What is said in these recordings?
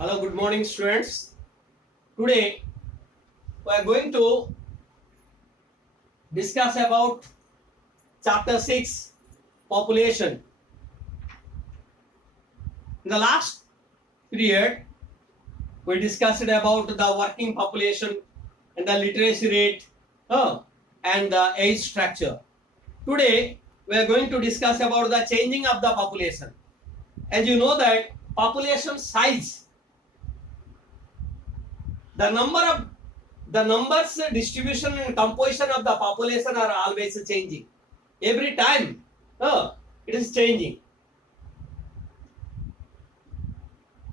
Hello, good morning, students. Today we are going to discuss about chapter 6 population. In the last period, we discussed about the working population and the literacy rate and the age structure. Today we are going to discuss about the changing of the population. As you know that population size, the numbers distribution and composition of the population are always changing. Every time it is changing.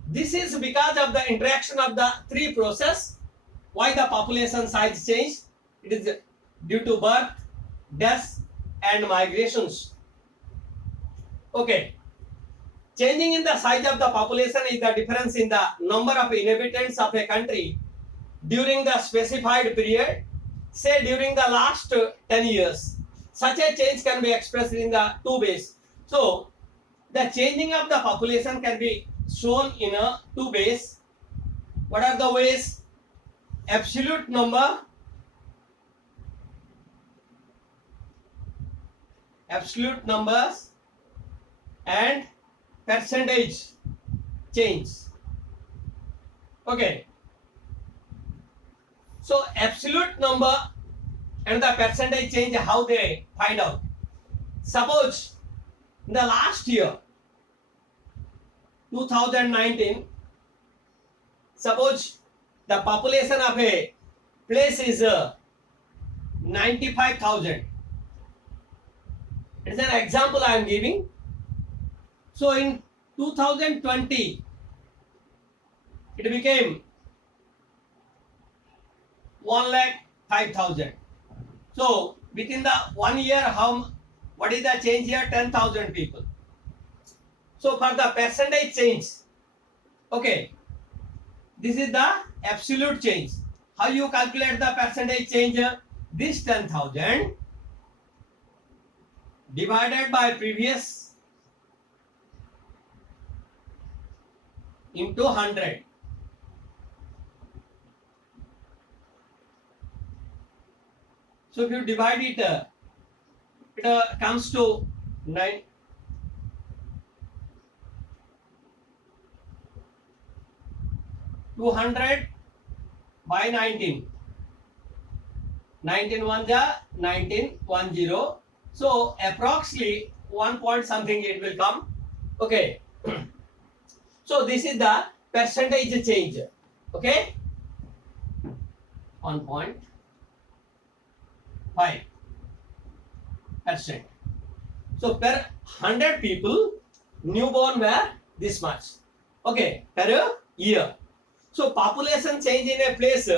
This is because of the interaction of the three process. Why the population size change? It is due to birth, death and migrations. Okay. Changing in the size of the population is the difference in the number of inhabitants of a country during the specified period, say during the last 10 years. Such a change can be expressed in the two ways. So, the changing of the population can be shown in a two ways. What are the ways? Absolute number, absolute numbers and percentage change. Okay. So absolute number and the percentage change, how they find out. Suppose in the last year 2019, suppose the population of a place is 95,000. It's an example I am giving. So in 2020 it became 1,05,000. So within the 1 year, what is the change here? 10,000 people. So for the percentage change, okay, this is the absolute change. How you calculate the percentage change? This 10,000 divided by previous into 100. So if you divide it, it comes to 9. 200 by 19. 19 1 ja 19 10. So approximately 1 point something it will come. Okay. So this is the percentage change. Okay. 1.5%. So per 100 people, newborn were this much. Okay, per year. So population change in a place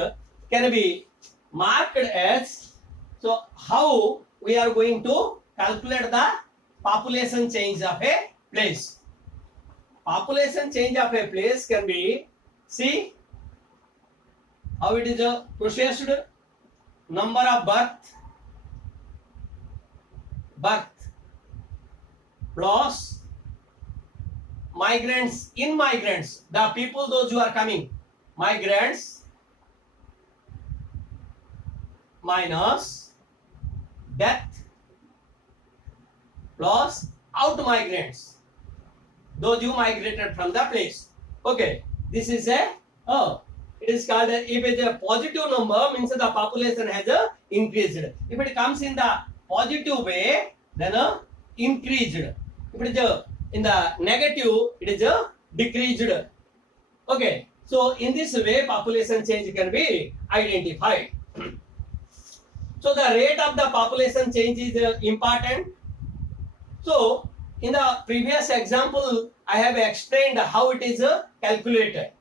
can be marked as. So how we are going to calculate the population change of a place? Population change of a place can be, see how it is processed. Number of birth plus migrants, the people those who are coming, migrants minus death plus out migrants, those who migrated from the place. Okay, this is a it is called if it is a positive number, means the population has increased. If it comes in the positive way, then increased. If it is in the negative, it is decreased. Okay, so in this way population change can be identified. So the rate of the population change is important. So in the previous example I have explained how it is calculated.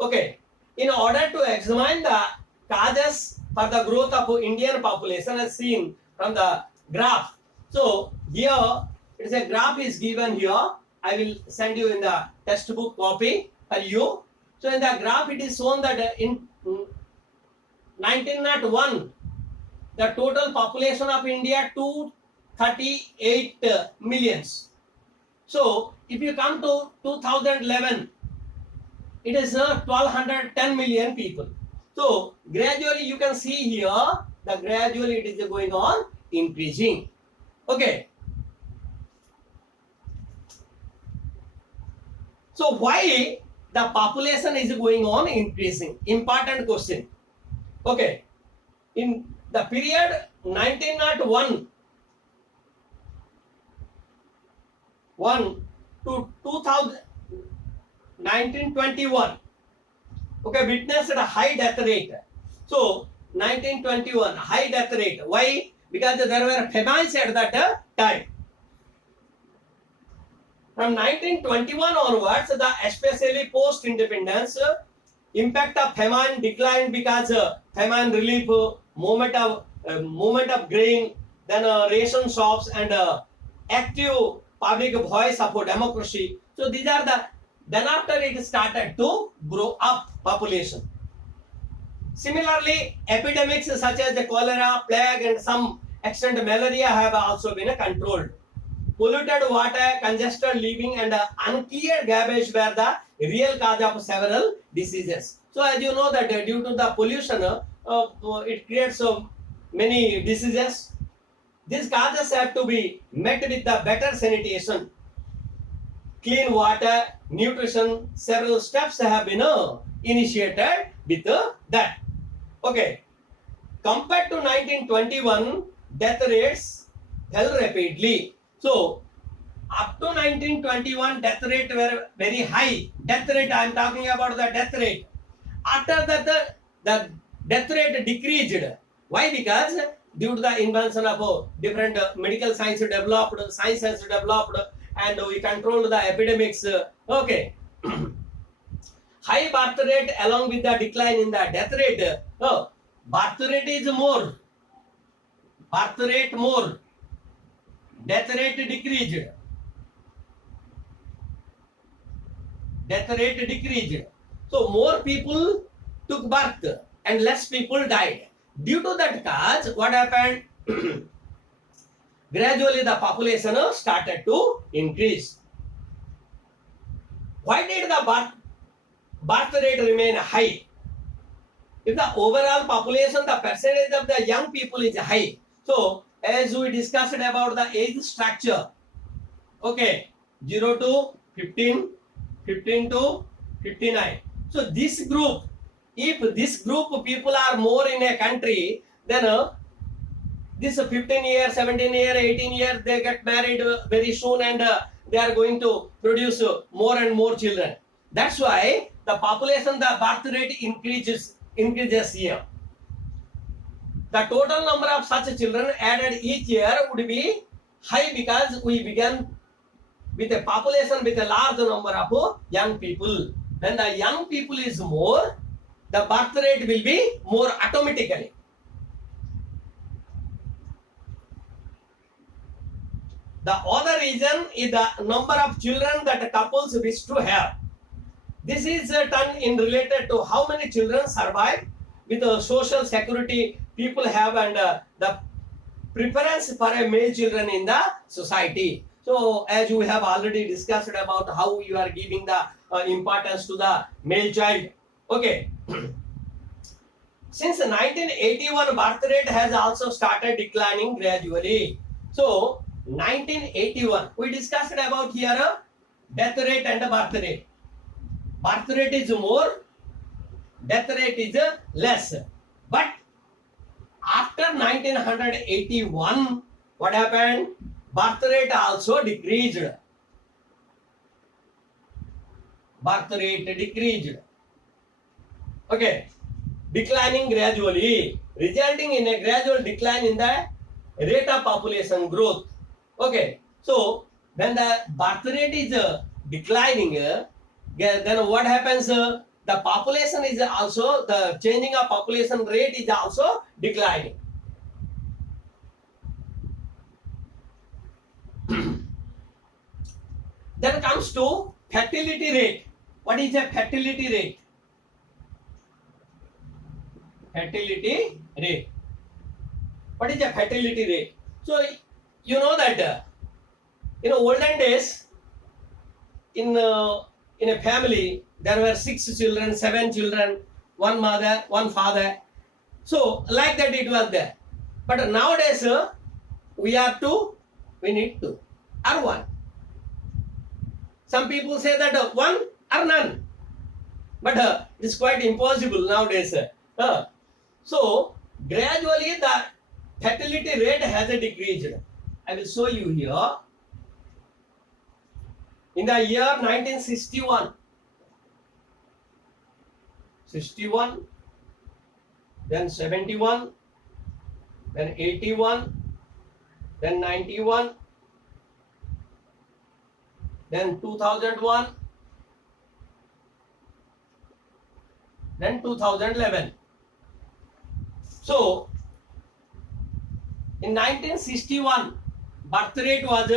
Okay, in order to examine the causes for the growth of Indian population as seen from the graph. So here it is a graph is given here. I will send you in the textbook copy for you. So in the graph it is shown that in 1901 the total population of India 238 millions. So if you come to 2011, it is 1210 million people. So gradually you can see here that gradually it is going on increasing. Okay. So why the population is going on increasing? Important question. Okay. In the period 1901 to 1921, okay, witnessed a high death rate. So 1921 high death rate. Why? Because there were famines at that time. From 1921 onwards, especially post-independence, impact of famine declined because famine relief, movement of grain, then ration shops and active public voice for democracy. So these are then after it started to grow up population. Similarly, epidemics such as the cholera, plague and some extent malaria have also been controlled. Polluted water, congested living and uncleared garbage were the real cause of several diseases. So as you know that due to the pollution, it creates many diseases. These causes have to be met with the better sanitation, clean water, nutrition. Several steps have been initiated with that. Okay. Compared to 1921, death rates fell rapidly. So, up to 1921, death rate were very high. Death rate, I am talking about the death rate. After that, the death rate decreased. Why? Because due to the invention of different medical science developed, science has developed, and we controlled the epidemics. Okay. High birth rate along with the decline in the death rate. Birth rate is more. Birth rate more. Death rate decreased. Death rate decreased. So more people took birth and less people died. Due to that cause, what happened? Gradually the population started to increase. Why did the birth rate remain high? If the overall population, the percentage of the young people is high. So as we discussed about the age structure, okay, 0 to 15, 15 to 59. So this group, if this group of people are more in a country, then this 15 year, 17 year, 18 year, they get married very soon and they are going to produce more and more children. That's why the population, the birth rate increases here. The total number of such children added each year would be high because we began with a population with a large number of young people. When the young people is more, the birth rate will be more automatically. The other reason is the number of children that couples wish to have. This is done in related to how many children survive with the social security people have and the preference for a male children in the society. So as we have already discussed about how you are giving the importance to the male child. Okay. Since 1981, birth rate has also started declining gradually. So 1981, we discussed about here death rate and birth rate. Birth rate is more, death rate is less. But after 1981, what happened? Birth rate also decreased. Birth rate decreased. Okay. Declining gradually, resulting in a gradual decline in the rate of population growth. Okay. So, when the birth rate is declining, then what happens? The population is also, the changing of population rate is also declining. Then comes to fertility rate. What is a fertility rate? Fertility rate. What is a fertility rate? So you know that in olden days, in in a family there were 6 children, 7 children, one mother, one father. So like that it was there. But nowadays we are two, we need two or one. Some people say that one or none, but it's quite impossible nowadays. So gradually the fertility rate has decreased. I will show you here. In the year 1961, 61, then 71, then 81, then 91, then 2001, then 2011. So in 1961, birth rate was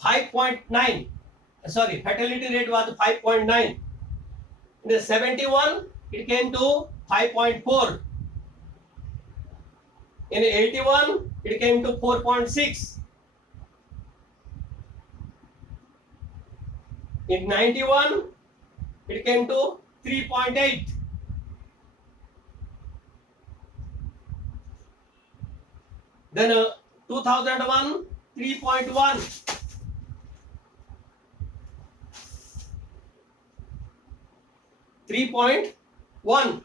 5.9. Sorry, fertility rate was 5.9. In the 71, it came to 5.4. In 81, it came to 4.6. In 91, it came to 3.8. Then 2001, 3.1. 3.1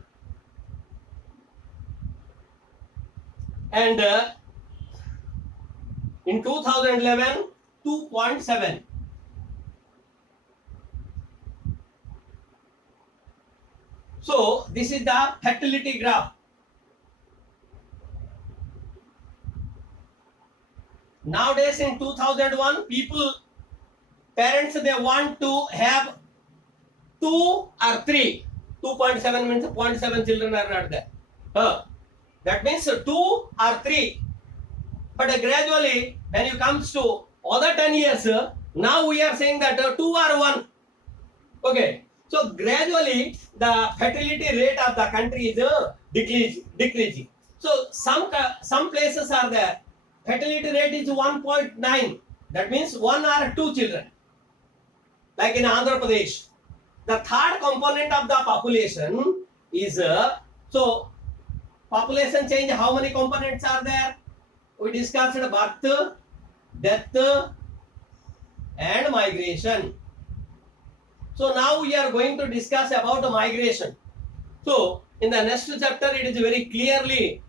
and in 2011 2.7. So this is the fertility graph. Nowadays in 2001 parents they want to have 2 or 3. 2.7 means 0.7 children are not there. That means 2 or 3. But gradually, when you comes to other 10 years, now we are saying that 2 or 1. Okay. So gradually, the fertility rate of the country is decreasing. So some places are there. Fertility rate is 1.9. That means 1 or 2 children. Like in Andhra Pradesh. The third component of the population is so population change. How many components are there? We discussed birth, death, and migration. So now we are going to discuss about migration. So in the next chapter, it is very clearly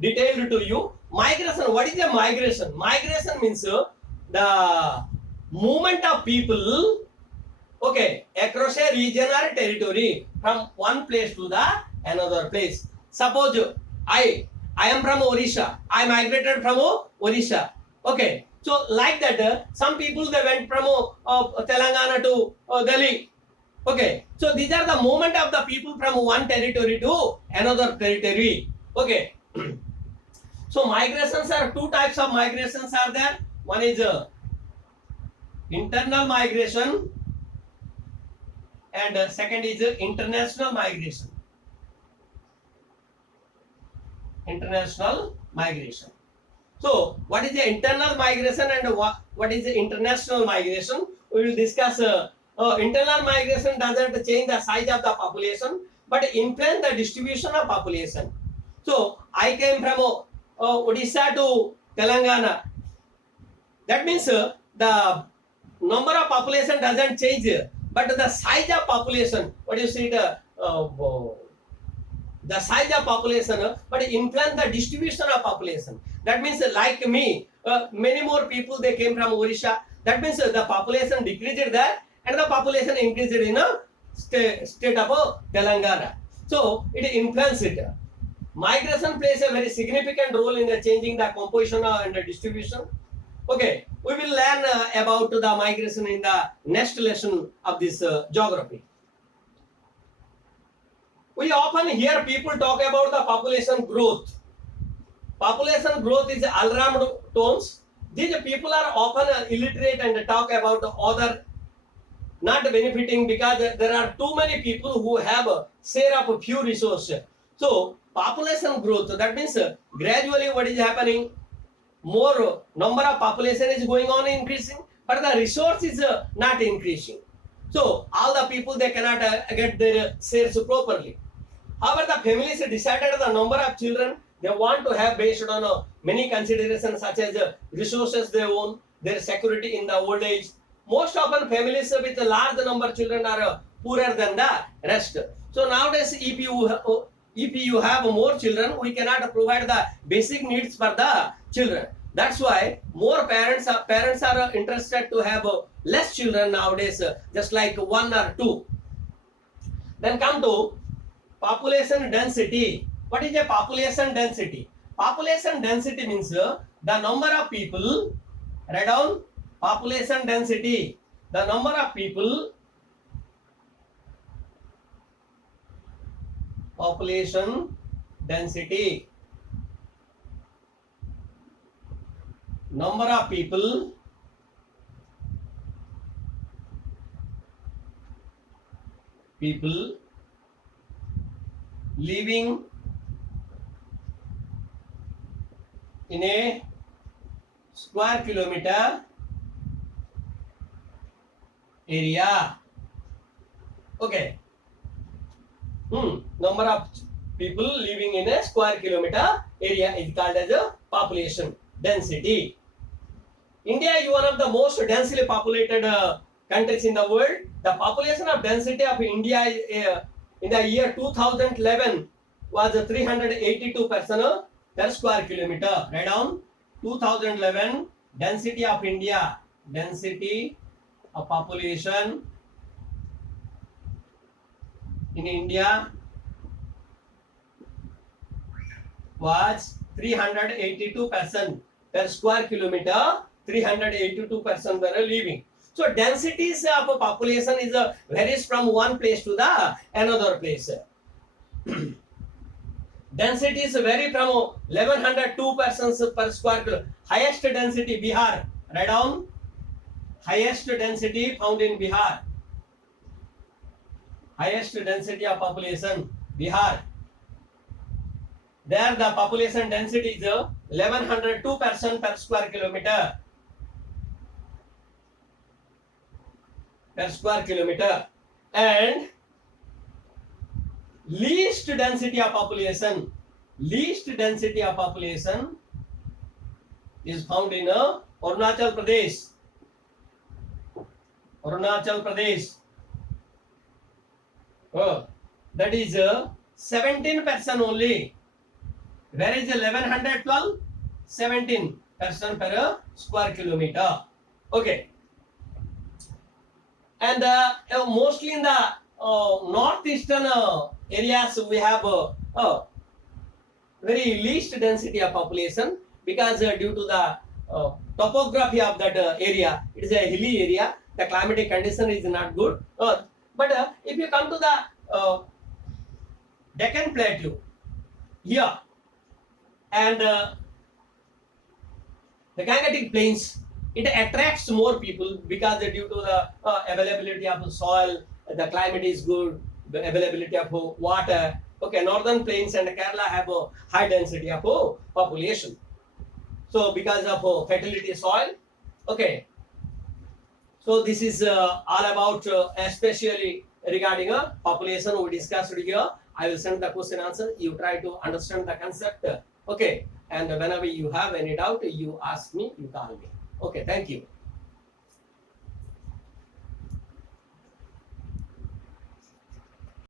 detailed to you. Migration. What is a migration? Migration means the movement of people. Okay, across a region or territory from one place to the another place. Suppose I am from Orissa. I migrated from Orissa. Okay, so like that, some people they went from Telangana to Delhi. Okay, so these are the movement of the people from one territory to another territory. Okay, so migrations are two types of migrations are there. One is internal migration. And second is international migration. International migration. So, what is the internal migration and what is the international migration? We will discuss. Internal migration doesn't change the size of the population, but influence the distribution of population. So, I came from Odisha to Telangana. That means the number of population doesn't change. But the size of population, what you see the size of population, but influence the distribution of population. That means like me, many more people they came from Orissa. That means the population decreased there and the population increased in a state of Telangana. So it influences it. Migration plays a very significant role in the changing the composition and the distribution. Okay, we will learn about the migration in the next lesson of this geography. We often hear people talk about the population growth. Population growth is alarmed tones. These people are often illiterate and talk about other not benefiting because there are too many people who have a share of a few resources. So population growth, that means gradually what is happening? More number of population is going on increasing, but the resource is not increasing. So all the people they cannot get their shares properly. However, the families decided the number of children they want to have based on many considerations such as resources they own, their security in the old age. Most often families with a large number of children are poorer than the rest. So nowadays, if you have more children, we cannot provide the basic needs for the children. That's why more parents are interested to have less children nowadays, just like one or two. Then come to population density. What is a population density? Population density means the number of people. Write down population density. The number of people. Population density. Number of people living in a square kilometer area. Okay. Number of people living in a square kilometer area is called as a population density. India is one of the most densely populated countries in the world. The population of density of India in the year 2011 was 382 person per square kilometer. Write down 2011 density of India. Density of population in India was 382 person per square kilometer. 382 person were living. So densities of a population is varies from one place to the another place. Densities vary from 1102 persons per square kilometer. Highest density Bihar. Write down highest density found in Bihar. Highest density of population Bihar. There the population density is 1102 person per square kilometer. Per square kilometer. And least density of population is found in Arunachal Pradesh. That is 17 person only. Where is 1112? 17 person per square kilometer. Okay. And mostly in the northeastern areas we have very least density of population because due to the topography of that area, it is a hilly area. The climatic condition is not good. But if you come to the Deccan Plateau here and the Gangetic Plains, it attracts more people because due to the availability of soil, the climate is good, the availability of water. Okay, northern plains and Kerala have a high density of population. So because of fertility soil, okay. So this is all about especially regarding population we discussed here. I will send the question answer. You try to understand the concept. Okay, and whenever you have any doubt, you ask me, you call me. Okay, thank you.